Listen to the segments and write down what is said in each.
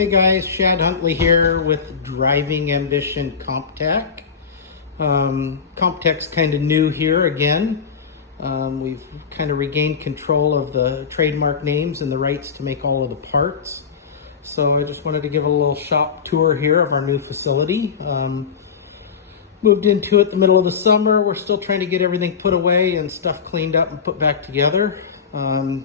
Hey guys, Shad Huntley here with Driving Ambition Comptech. Comptech's kind of new here again. We've kind of regained control of the trademark names and the rights to make all of the parts. So I just wanted to give a little shop tour here of our new facility. Moved into it the middle of the summer. We're still trying to get everything put away and stuff cleaned up and put back together.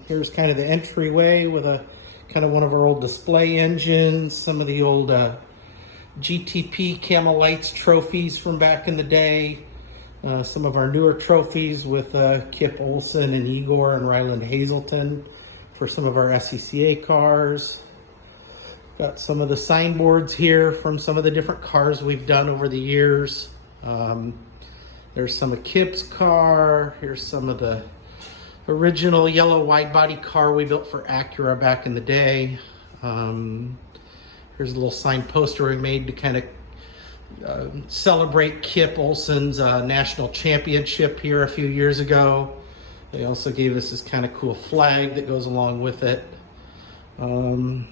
Here's kind of the entryway with a kind of one of our old display engines, some of the old GTP Camel Lights trophies from back in the day, some of our newer trophies with Kip Olson and Igor and Ryland Hazelton for some of our SCCA cars. Got some of the signboards here from some of the different cars we've done over the years. There's some of Kip's car. Here's some of the original yellow wide body car we built for Acura back in the day. Here's a little sign poster we made to kind of celebrate Kip Olson's national championship here a few years ago. They also gave us this kind of cool flag that goes along with it. In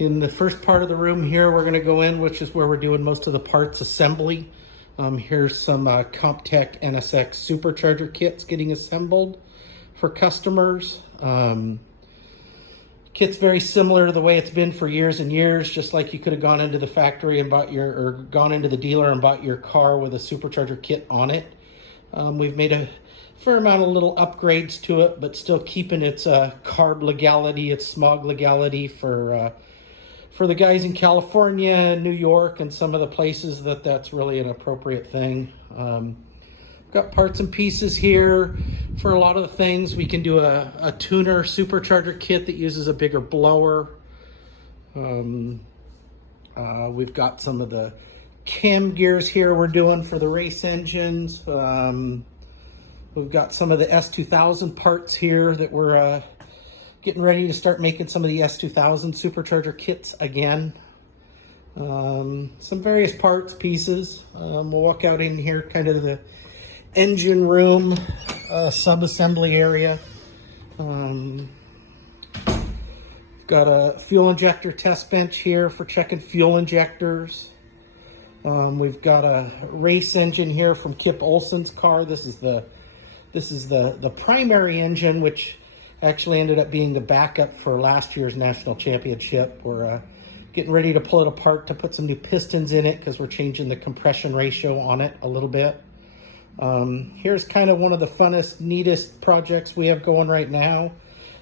the first part of the room here we're going to go in, which is where we're doing most of the parts assembly. Here's some Comptech NSX supercharger kits getting assembled for customers. Kit's very similar to the way it's been for years and years, just like you could have gone into the factory and gone into the dealer and bought your car with a supercharger kit on it. We've made a fair amount of little upgrades to it, but still keeping its carb legality, its smog legality for the guys in California, New York, and some of the places that's really an appropriate thing. Got parts and pieces here for a lot of the things. We can do a tuner supercharger kit that uses a bigger blower. We've got some of the cam gears here we're doing for the race engines. We've got some of the S2000 parts here that we're getting ready to start making some of the S2000 supercharger kits again. Some various parts, pieces. We'll walk out in here, kind of the engine room, sub-assembly area. Got a fuel injector test bench here for checking fuel injectors. We've got a race engine here from Kip Olson's car. This is the primary engine, which actually ended up being the backup for last year's national championship. We're getting ready to pull it apart to put some new pistons in it because we're changing the compression ratio on it a little bit. Here's kind of one of the funnest, neatest projects we have going right now.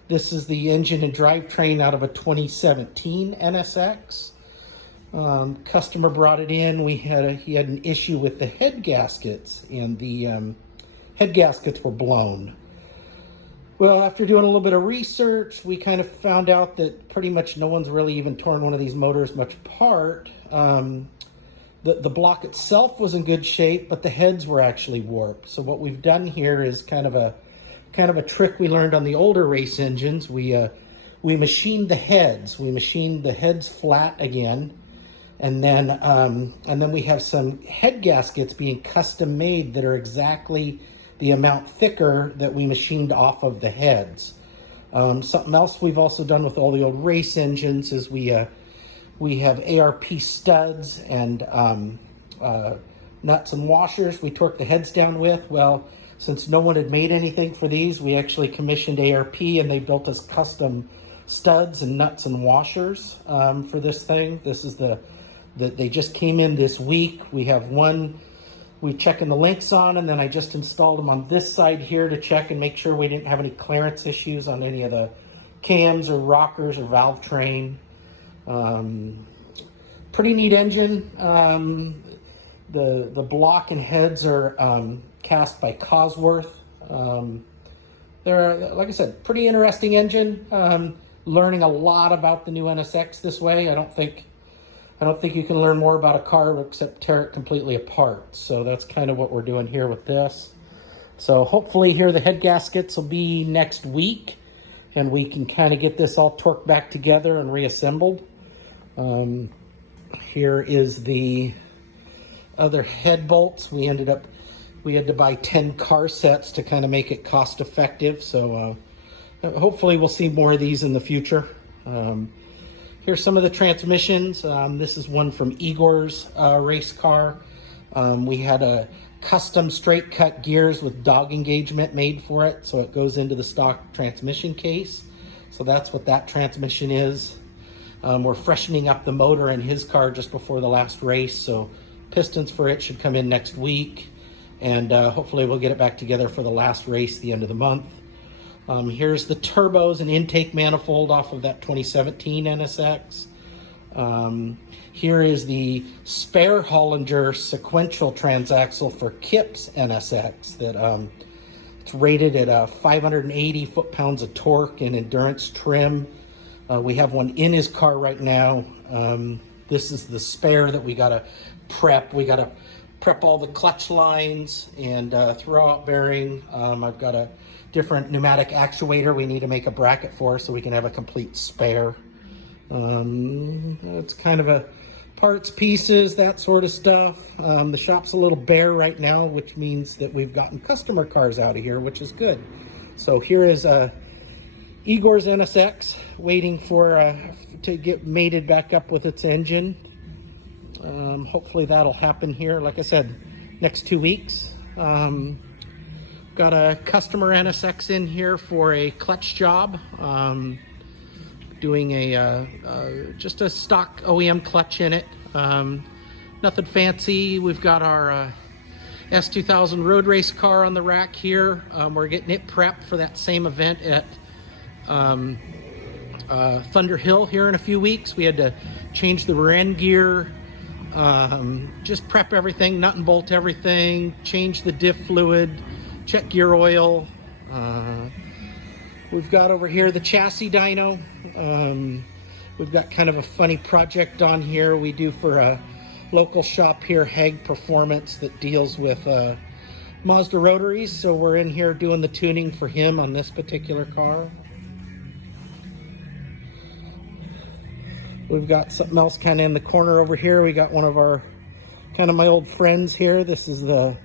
This is the engine and drivetrain out of a 2017 NSX. Customer brought it in. He had an issue with the head gaskets, and the head gaskets were blown. Well, after doing a little bit of research, we kind of found out that pretty much no one's really even torn one of these motors much apart. The block itself was in good shape, but the heads were actually warped. So what we've done here is kind of a trick we learned on the older race engines. We machined the heads. We machined the heads flat again, and then we have some head gaskets being custom made that are exactly the amount thicker that we machined off of the heads. Something else we've also done with all the old race engines is we have ARP studs and nuts and washers we torque the heads down with. Well, since no one had made anything for these, we actually commissioned ARP, and they built us custom studs and nuts and washers for this thing. This is they just came in this week. We have one we're checking the links on, and then I just installed them on this side here to check and make sure we didn't have any clearance issues on any of the cams or rockers or valve train. Pretty neat engine. The block and heads are cast by Cosworth. They're, like I said, pretty interesting engine. Learning a lot about the new NSX this way. I don't think you can learn more about a car except tear it completely apart. So that's kind of what we're doing here with this. So hopefully here the head gaskets will be next week, and we can kind of get this all torqued back together and reassembled. Here is the other head bolts. We had to buy 10 car sets to kind of make it cost effective. So hopefully we'll see more of these in the future. Here's some of the transmissions. This is one from Igor's race car. We had a custom straight cut gears with dog engagement made for it, so it goes into the stock transmission case. So that's what that transmission is. We're freshening up the motor in his car just before the last race, so pistons for it should come in next week, and hopefully we'll get it back together for the last race the end of the month. Here's the turbos and intake manifold off of that 2017 NSX. Here is the spare Hollinger sequential transaxle for Kip's NSX that it's rated at 580 foot-pounds of torque and endurance trim. We have one in his car right now. This is the spare that we gotta prep. We gotta prep all the clutch lines and throwout bearing. I've got a different pneumatic actuator we need to make a bracket for so we can have a complete spare. It's kind of a parts, pieces, that sort of stuff. The shop's a little bare right now, which means that we've gotten customer cars out of here, which is good. So here is Igor's NSX waiting for to get mated back up with its engine. Hopefully that'll happen here, like I said, next 2 weeks. Got a customer NSX in here for a clutch job. Doing just a stock OEM clutch in it. Nothing fancy. We've got our S2000 road race car on the rack here. We're getting it prepped for that same event at Thunder Hill here in a few weeks. We had to change the rear end gear, just prep everything, nut and bolt everything, change the diff fluid, check gear oil. We've got over here the chassis dyno. We've got kind of a funny project on here we do for a local shop here, Hague Performance, that deals with Mazda rotaries. So we're in here doing the tuning for him on this particular car. We've got something else kind of in the corner over here. We got one of our, kind of my old friends here. This is the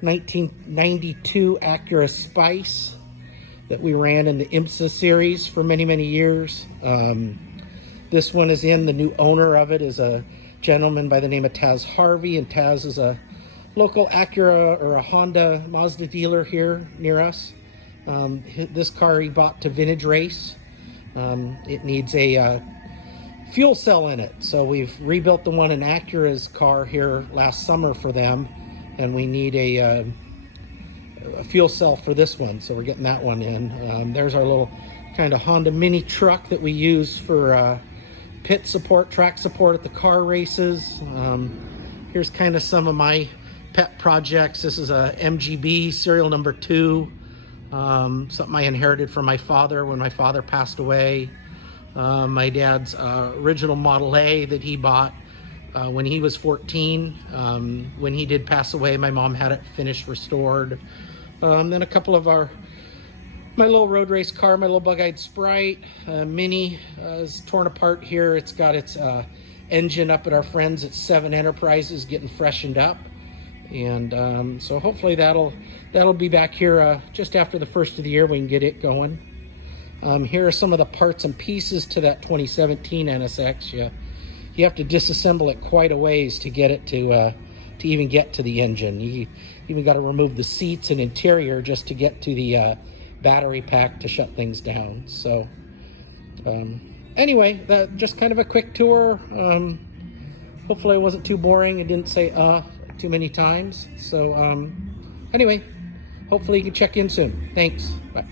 1992 Acura Spice that we ran in the IMSA series for many, many years. This one is in, the new owner of it is a gentleman by the name of Taz Harvey, and Taz is a local Acura or a Honda Mazda dealer here near us. This car he bought to Vintage Race. It needs a fuel cell in it, so we've rebuilt the one in Acura's car here last summer for them, and we need a fuel cell for this one, so we're getting that one in. There's our little kind of Honda mini truck that we use for pit support, track support at the car races. Here's kind of some of my pet projects. This is a MGB serial number 2, something I inherited from my father when my father passed away. My dad's original Model A that he bought when he was 14. When he did pass away, my mom had it finished, restored. Then a couple of my little road race car, my little bug-eyed Sprite Mini is torn apart here. It's got its engine up at our friends at 7 Enterprises getting freshened up. And so hopefully that'll be back here just after the first of the year. We can get it going. Here are some of the parts and pieces to that 2017 NSX. You have to disassemble it quite a ways to get it to even get to the engine. You even got to remove the seats and interior just to get to the battery pack to shut things down. So anyway, that just kind of a quick tour. Hopefully it wasn't too boring. It didn't say too many times. So anyway, hopefully you can check in soon. Thanks. Bye.